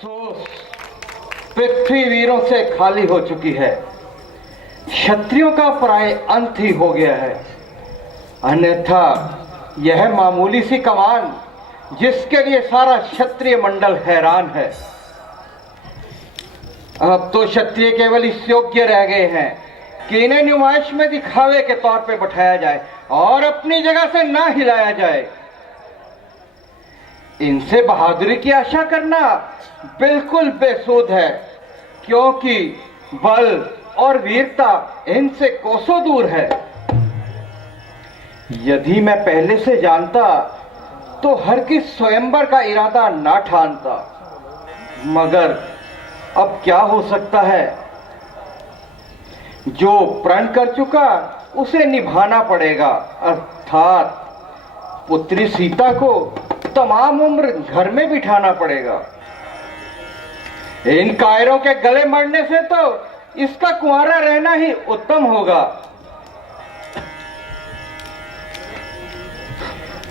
अफसोस, पृथ्वी वीरों से खाली हो चुकी है। क्षत्रियों का प्राय अंत ही हो गया है। अन्यथा यह मामूली सी कमान जिसके लिए सारा क्षत्रिय मंडल हैरान है, अब तो क्षत्रिय केवल इस योग्य रह गए हैं कि इन्हें नुमाइश में दिखावे के तौर पे बैठाया जाए और अपनी जगह से ना हिलाया जाए। इनसे बहादुरी की आशा करना बिल्कुल बेसूद है, क्योंकि बल और वीरता इनसे कोसों दूर है। यदि मैं पहले से जानता तो हर किस स्वयंवर का इरादा ना ठानता, मगर अब क्या हो सकता है। जो प्रण कर चुका उसे निभाना पड़ेगा, अर्थात पुत्री सीता को तमाम उम्र घर में बिठाना पड़ेगा। इन कायरों के गले मरने से तो इसका कुंवारा रहना ही उत्तम होगा।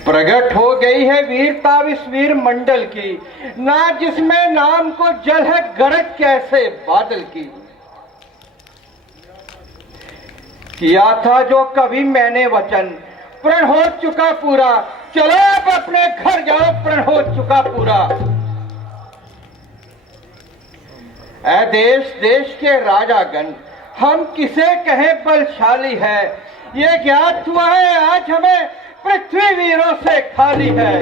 प्रकट हो गई है वीरता इस वीर मंडल की, ना जिसमें नाम को जल है गरज कैसे बादल की। किया था जो कभी मैंने वचन, प्रण हो चुका पूरा, चलो अब अपने घर जाओ, प्रण हो चुका पूरा। ऐ देश देश के राजागण, हम किसे कहें बलशाली है, ये ज्ञात हुआ है आज हमें पृथ्वी वीरों से खाली है।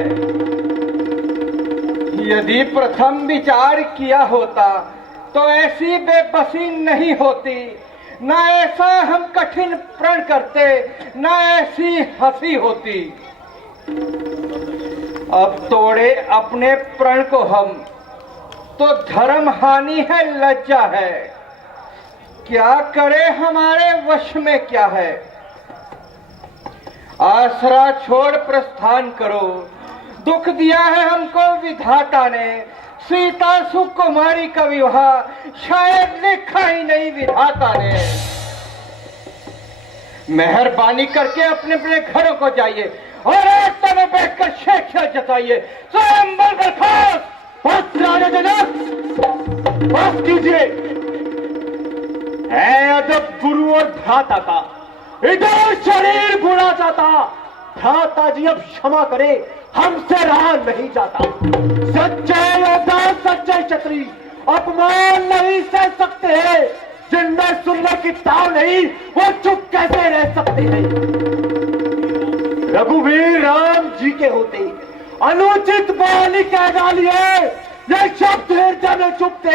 यदि प्रथम विचार किया होता तो ऐसी बेबसी नहीं होती, ना ऐसा हम कठिन प्रण करते, ना ऐसी हंसी होती। अब तोड़े अपने प्रण को हम तो धर्म हानि है, लज्जा है। क्या करे हमारे वश में क्या है। आसरा छोड़ प्रस्थान करो, दुख दिया है हमको विधाता ने। सीता सुकुमारी का विवाह शायद लिखा ही नहीं विधाता ने। मेहरबानी करके अपने अपने घरों को जाइए और रास्ते में बैठकर शेखिया जताइए। स्वयंवर बर्खास्त। बस राजा जनक, बस कीजिए। है अदब गुरु और भ्राता का, इधर शरीर बुरा जाता। भ्राता जी अब क्षमा करे, हमसे रहा नहीं जाता। सच्चे योद्धा, सच्चे क्षत्रिय अपमान नहीं सह सकते हैं। जिनमें सुनने की ताव नहीं, वो चुप कैसे रह सकते हैं। रघुवीर राम जी के होते अनुचित बाली कह डालिए। ये शब्द हृदय में चुपते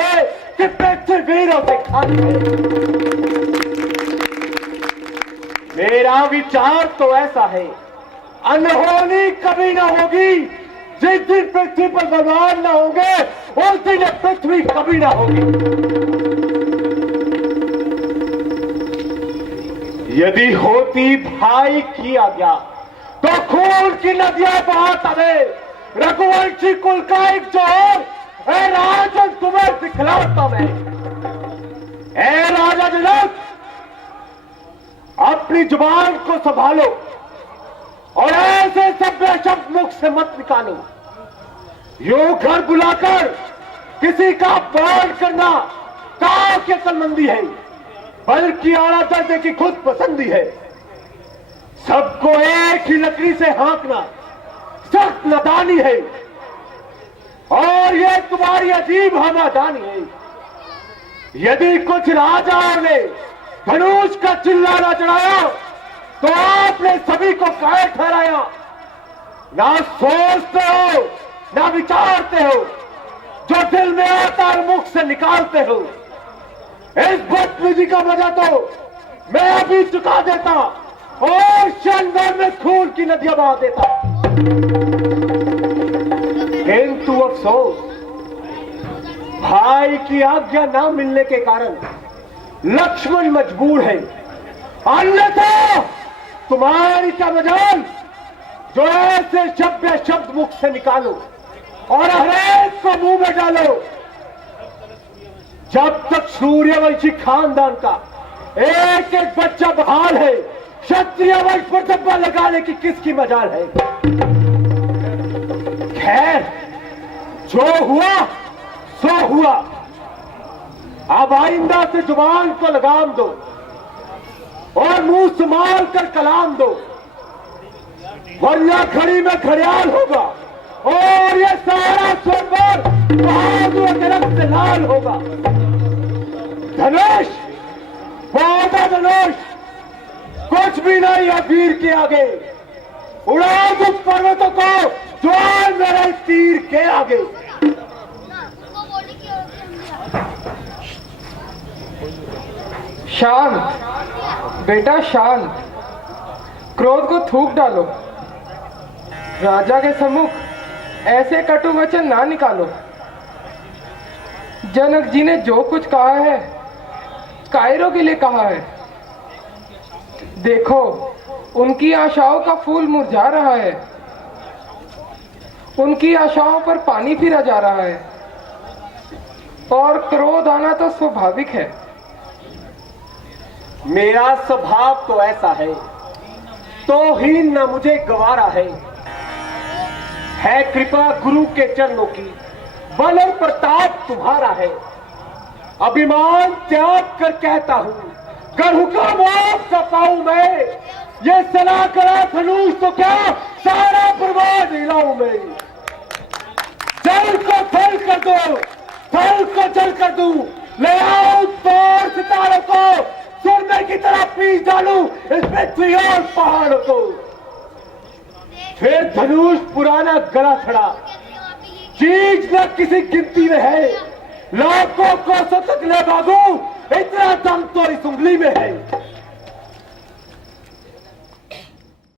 कि पृथ्वी वीरों से खाली है। मेरा विचार तो ऐसा है, अनहोनी कभी ना होगी। जिस दिन पृथ्वी पर भगवान ना होंगे उस दिन पृथ्वी कभी ना होगी। यदि होती भाई की आज्ञा तो खून की नदियां बहाता है। रघुवंशी कुल का एक जोर है, राजन तुम्हें दिखलाता मैं। ऐ राजा जनक, अपनी जुबान को संभालो और ऐसे सभ्य शब्द मुख से मत निकालो। यूं घर बुलाकर किसी का अपमान करना का की अक्लमंदी है, बल्कि आड़ा दर्जे की खुद पसंदी है। सबको एक ही लकड़ी से हाँकना सख्त नादानी है, और यह तुम्हारी अजीब हमादानी है। यदि कुछ राजाओं ने धनुष का चिल्लाना चढ़ाया तो आपने सभी को कायर ठहराया। ना सोचते हो, ना विचारते हो, जो दिल में आता है मुख से निकालते हो। इस बदतमीजी का मजा तो मैं अभी चुका देता और क्षण भर में खून की नदियां बहा देता। किंतु अफसोस, भाई की आज्ञा ना मिलने के कारण लक्ष्मण मजबूर है। अन्यथा तुम्हारी क्या मजाल जो ऐसे शब्द मुख से निकालो और हरेक को मुंह में डालो। जब तक सूर्यवंशी खानदान का एक एक बच्चा बहाल है, क्षत्रिय वंश पर धब्बा लगाने की किसकी मजाल है। खैर, जो हुआ सो हुआ। अब आइंदा से जुबान को लगाम दो और मुंह संभाल कर कलाम दो, वरना खड़ी में खड़ियाल होगा और ये सारा स्वयंवर बहादुर के रक्त से लाल होगा। धनुष, पौधा धनुष, कुछ भी नहीं है वीर के आगे। उड़ा दो पर्वतों को ज्वाल मेरे तीर के आगे। शांत बेटा शांत, क्रोध को थूक डालो। राजा के सम्मुख ऐसे कटु वचन ना निकालो। जनक जी ने जो कुछ कहा है कायरों के लिए कहा है। देखो उनकी आशाओं का फूल मुरझा रहा है, उनकी आशाओं पर पानी फिरा जा रहा है और क्रोध आना तो स्वाभाविक है। मेरा स्वभाव तो ऐसा है, तौहीन न मुझे गवारा है कृपा गुरु के चरणों की, बल और प्रताप तुम्हारा है। अभिमान त्याग कर कहता हूं, कर हुक्म आपका पाऊं मैं। ये सलाह करा धनुष तो क्या सारा बर्बाद हिलाऊं मैं। जल को थल कर दो, थल को जल कर दूं, ले आओ तोड़ सितारों को, सुरमे की तरह पीस डालूं इस पृथ्वी और पहाड़ों को। फिर धनुष पुराना गला खड़ा, चीज न किसी गिनती में है, लाखों को सतत ले भागू, इतना दम तो इस उंगली में है।